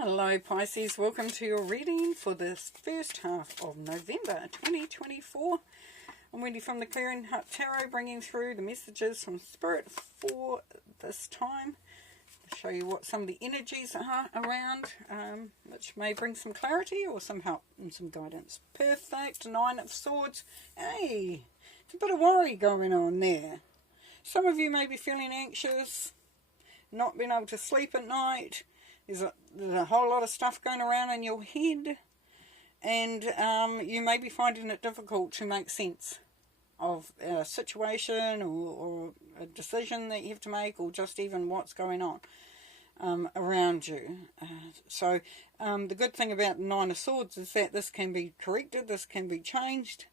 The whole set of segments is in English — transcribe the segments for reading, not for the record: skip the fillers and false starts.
Hello Pisces, welcome to your reading for this first half of November 2024. I'm Wendy from the Clearing Hut Tarot, bringing through the messages from Spirit for this time. I'll show you what some of the energies are around, which may bring some clarity or some help and some guidance. Perfect, Nine of Swords. Hey, it's a bit of worry going on there. Some of you may be feeling anxious, not being able to sleep at night. There's a whole lot of stuff going around in your head, and you may be finding it difficult to make sense of a situation or a decision that you have to make, or just even what's going on around you. So the good thing about the Nine of Swords is that this can be corrected, this can be changed,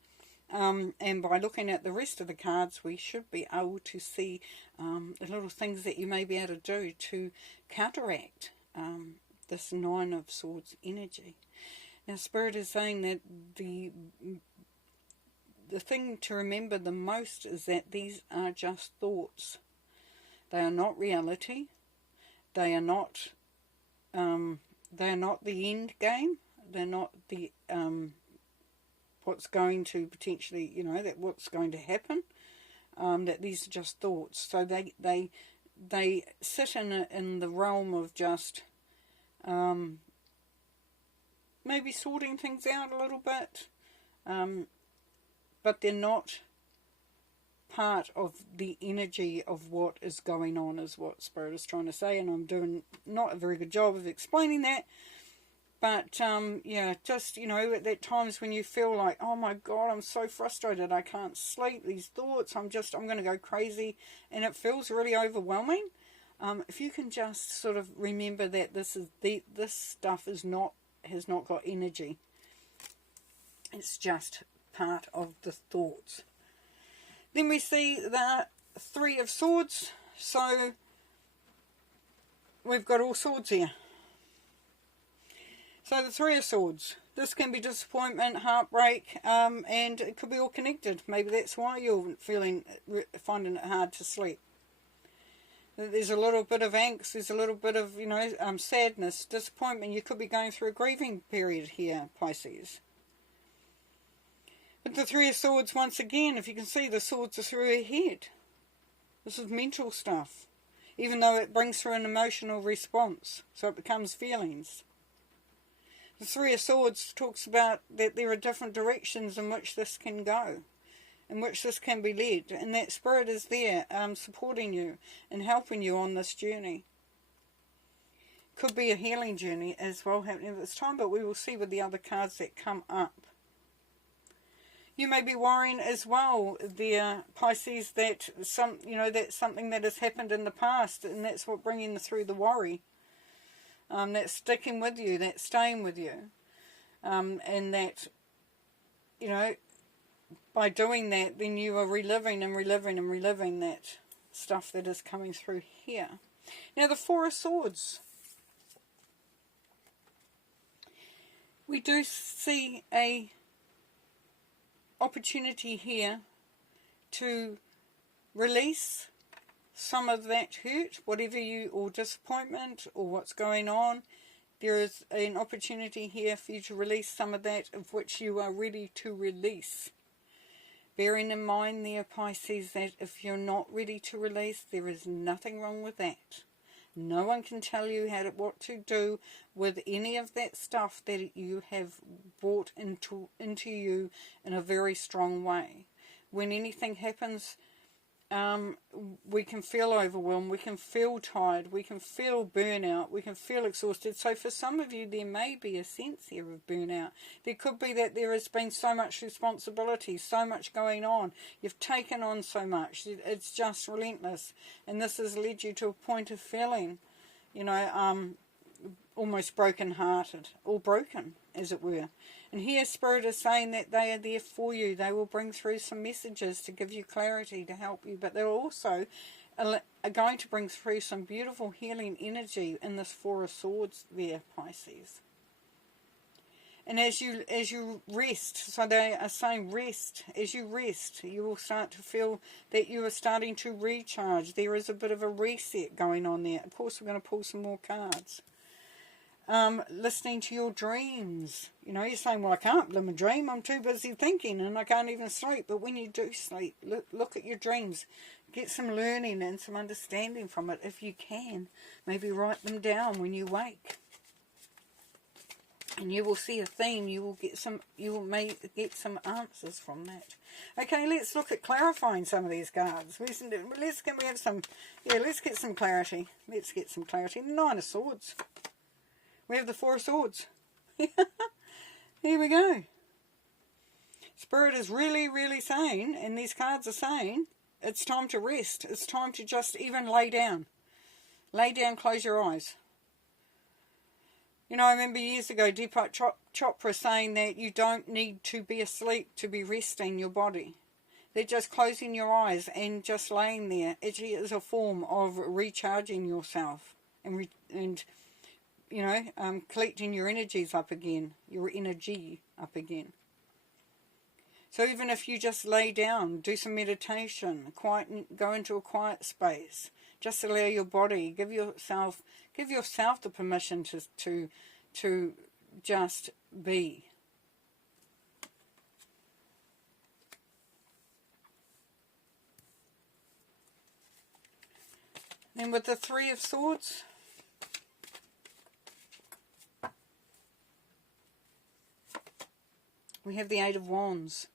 and by looking at the rest of the cards we should be able to see the little things that you may be able to do to counteract this Nine of Swords energy. Now Spirit is saying that the thing to remember the most is that these are just thoughts. They are not reality. They are not the end game. They're not the what's going to potentially, that what's going to happen. That these are just thoughts. So they sit in the realm of just maybe sorting things out a little bit, but they're not part of the energy of what is going on, is what Spirit is trying to say, and I'm doing not a very good job of explaining that. But yeah, just at times when you feel like, oh my God, I'm so frustrated, I can't sleep, these thoughts, I'm going to go crazy, and it feels really overwhelming. If you can just sort of remember that this stuff has not got energy. It's just part of the thoughts. Then we see the Three of Swords. So we've got all swords here. So the Three of Swords. This can be disappointment, heartbreak, and it could be all connected. Maybe that's why you're finding it hard to sleep. There's a little bit of angst, there's a little bit of, sadness, disappointment. You could be going through a grieving period here, Pisces. But the Three of Swords, once again, if you can see, the swords are through her head. This is mental stuff, even though it brings through an emotional response, so it becomes feelings. The Three of Swords talks about that there are different directions in which this can go, in which this can be led, and that Spirit is there supporting you and helping you on this journey. Could be a healing journey as well happening at this time, but we will see with the other cards that come up. You may be worrying as well, there, Pisces, that that's something that has happened in the past, and that's what bringing through the worry. That's sticking with you, that's staying with you, and that, by doing that, then you are reliving and reliving and reliving that stuff that is coming through here. Now the Four of Swords. We do see a opportunity here to release some of that hurt, or disappointment, or what's going on. There is an opportunity here for you to release some of that of which you are ready to release. Bearing in mind there, Pisces, that if you're not ready to release, there is nothing wrong with that. No one can tell you what to do with any of that stuff that you have brought into you in a very strong way. When anything happens, we can feel overwhelmed, we can feel tired, we can feel burnout, we can feel exhausted. So for some of you, there may be a sense here of burnout. There could be that there has been so much responsibility, so much going on. You've taken on so much. It's just relentless. And this has led you to a point of feeling, almost broken-hearted, or broken, as it were. And here Spirit is saying that they are there for you. They will bring through some messages to give you clarity, to help you, but they're also are going to bring through some beautiful healing energy in this Four of Swords there, Pisces. And as you rest, so they are saying rest, as you rest, you will start to feel that you are starting to recharge. There is a bit of a reset going on there. Of course, we're going to pull some more cards. listening to your dreams. You know, you're saying, well, I can't live a dream. I'm too busy thinking and I can't even sleep. But when you do sleep, look at your dreams. Get some learning and some understanding from it if you can. Maybe write them down when you wake. And you will see a theme. You will get some answers from that. Okay, let's look at clarifying some of these cards. Let's get some clarity. Let's get some clarity. The Nine of Swords. We have the Four of Swords. Here we go. Spirit is really, really saying, and these cards are saying, it's time to rest. It's time to just even lay down. Lay down, close your eyes. You know, I remember years ago, Deepak Chopra saying that you don't need to be asleep to be resting your body. That just closing your eyes and just laying there actually is a form of recharging yourself and you know, collecting your energies up again, your energy up again. So even if you just lay down, do some meditation, go into a quiet space, just allow your body, give yourself the permission to just be. Then with the Three of Swords, we have the Eight of Wands.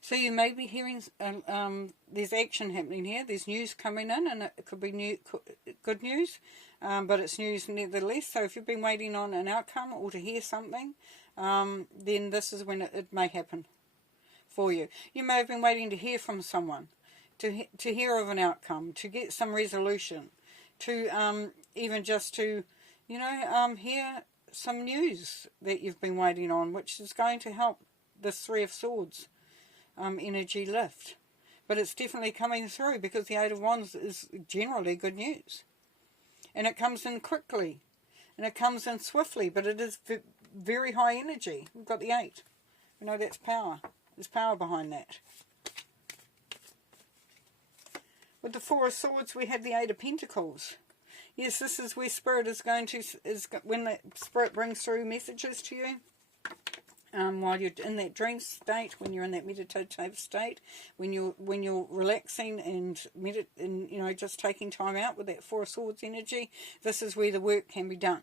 So you may be hearing, there's action happening here. There's news coming in, and it could be good news, but it's news nevertheless. So if you've been waiting on an outcome or to hear something, then this is when it may happen for you. You may have been waiting to hear from someone, to hear of an outcome, to get some resolution, to even just to, you know, hear some news that you've been waiting on, which is going to help this Three of Swords energy lift. But it's definitely coming through because the Eight of Wands is generally good news. And it comes in quickly. And it comes in swiftly, but it is very high energy. We've got the Eight. You know, that's power. There's power behind that. With the Four of Swords, we have the Eight of Pentacles. Yes, this is where Spirit is going to, when the Spirit brings through messages to you. While you're in that dream state, when you're in that meditative state, when you're relaxing and you know, just taking time out with that Four of Swords energy, this is where the work can be done.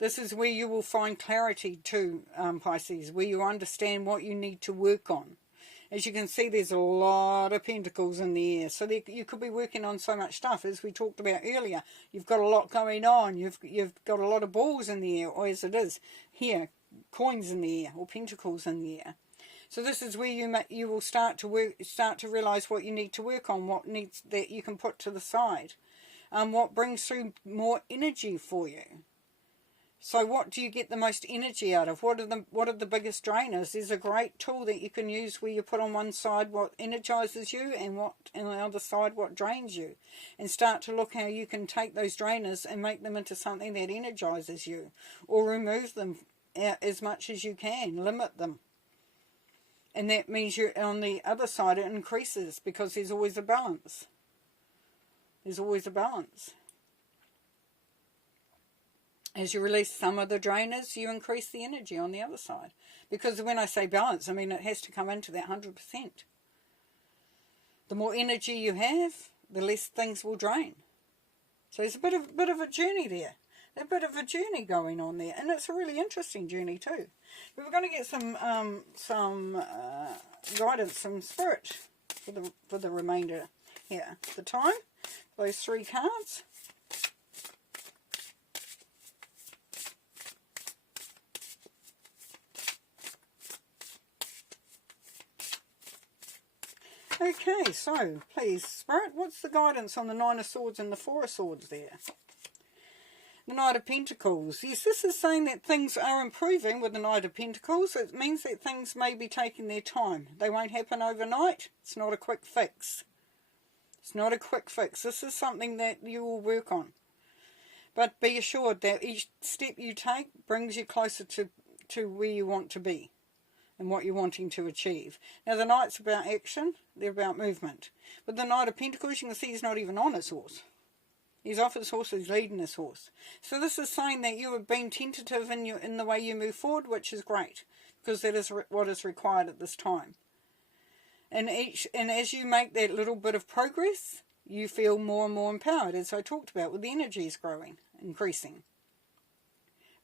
This is where you will find clarity too, Pisces, where you understand what you need to work on. As you can see, there's a lot of pentacles in the air. So you could be working on so much stuff, as we talked about earlier. You've got a lot going on. You've got a lot of balls in the air, or as it is here, coins in the air, or pentacles in the air. So this is where you will start to realize what you need to work on, what needs that you can put to the side, what brings through more energy for you. So what do you get the most energy out of? What are the biggest drainers? There's a great tool that you can use where you put on one side what energizes you and on the other side what drains you. And start to look how you can take those drainers and make them into something that energizes you. Or remove them as much as you can. Limit them. And that means you're on the other side it increases because there's always a balance. There's always a balance. As you release some of the drainers, you increase the energy on the other side. Because when I say balance, I mean it has to come into that 100%. The more energy you have, the less things will drain. So there's a bit of a journey there. A bit of a journey going on there. And it's a really interesting journey too. But we're going to get some guidance from Spirit for the remainder here. The time, those three cards. Okay, so, please, Spirit, what's the guidance on the Nine of Swords and the Four of Swords there? The Knight of Pentacles. Yes, this is saying that things are improving with the Knight of Pentacles. It means that things may be taking their time. They won't happen overnight. It's not a quick fix. It's not a quick fix. This is something that you will work on. But be assured that each step you take brings you closer to where you want to be. And what you're wanting to achieve. Now the Knight's about action, they're about movement. But the Knight of Pentacles, you can see he's not even on his horse. He's off his horse, he's leading his horse. So this is saying that you have been tentative in the way you move forward, which is great, because that is what is required at this time. And as you make that little bit of progress, you feel more and more empowered, as I talked about, with the energies growing, increasing.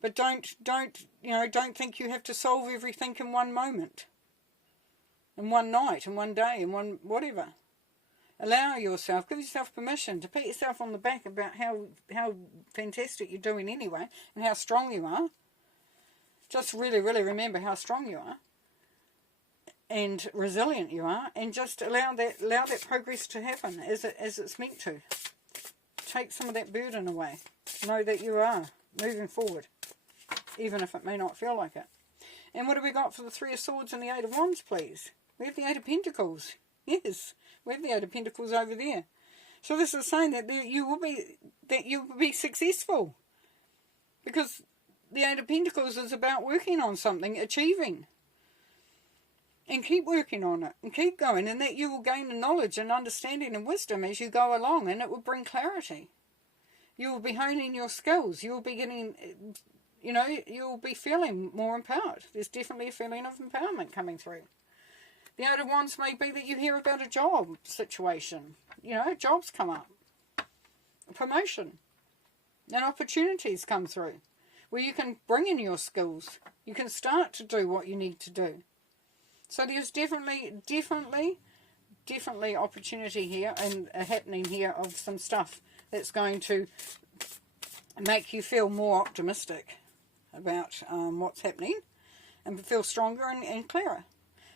But don't think you have to solve everything in one moment, in one night, in one day, in one whatever. Allow yourself, give yourself permission to pat yourself on the back about how fantastic you're doing anyway, and how strong you are. Just really, really remember how strong you are, and resilient you are, and just allow that progress to happen as it's meant to. Take some of that burden away. Know that you are moving forward, even if it may not feel like it. And what have we got for the Three of Swords and the Eight of Wands, please? We have the Eight of Pentacles. Yes, we have the Eight of Pentacles over there. So this is saying that you will be successful, because the Eight of Pentacles is about working on something, achieving. And keep working on it, and keep going, and that you will gain the knowledge and understanding and wisdom as you go along, and it will bring clarity. You will be honing your skills. You will be getting, you will be feeling more empowered. There's definitely a feeling of empowerment coming through. The Eight of Wands may be that you hear about a job situation. Jobs come up, a promotion, and opportunities come through where you can bring in your skills. You can start to do what you need to do. So there's definitely opportunity here and happening here of some stuff that's going to make you feel more optimistic about what's happening, and feel stronger and clearer.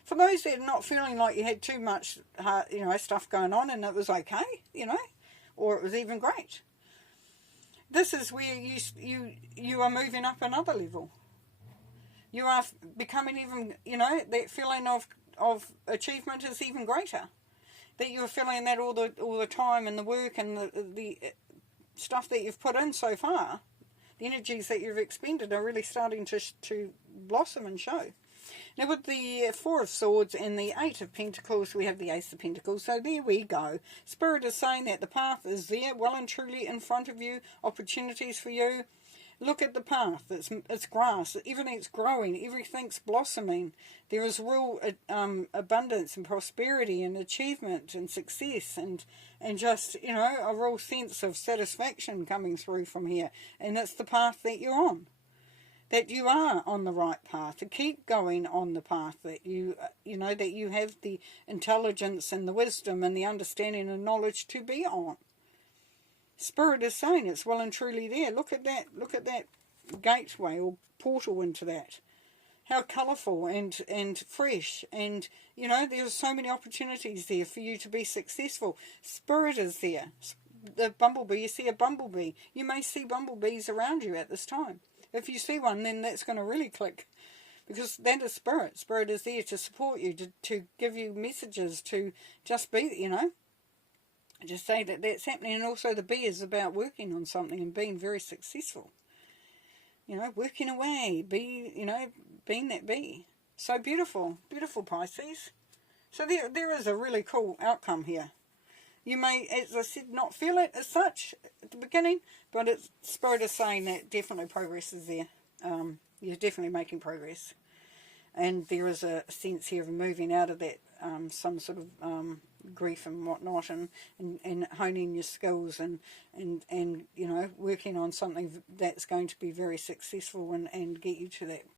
For those that are not feeling like you had too much stuff going on and it was okay, or it was even great, this is where you are moving up another level. You are becoming even, that feeling of achievement is even greater. That you're feeling that all the time, and the work and the stuff that you've put in so far, the energies that you've expended are really starting to blossom and show. Now with the Four of Swords and the Eight of Pentacles, we have the Ace of Pentacles. So there we go. Spirit is saying that the path is there, well and truly in front of you, opportunities for you. Look at the path. It's grass. Everything's growing. Everything's blossoming. There is real abundance and prosperity and achievement and success and just, a real sense of satisfaction coming through from here. And it's the path that you're on. That you are on the right path. To keep going on the path that that you have the intelligence and the wisdom and the understanding and knowledge to be on. Spirit is saying it's well and truly there. Look at that gateway or portal into that. How colourful and fresh, and there's so many opportunities there for you to be successful. Spirit is there. The bumblebee, you see a bumblebee. You may see bumblebees around you at this time. If you see one, then that's going to really click, because that is Spirit. Spirit is there to support you, to give you messages, to just be, just say that that's happening. And also the bee is about working on something and being very successful. Working away, being that bee. So beautiful, beautiful Pisces. So there is a really cool outcome here. You may, as I said, not feel it as such at the beginning, but Spirit is saying that definitely progress is there. You're definitely making progress. And there is a sense here of moving out of that some sort of grief and whatnot, and honing your skills and working on something that's going to be very successful and get you to that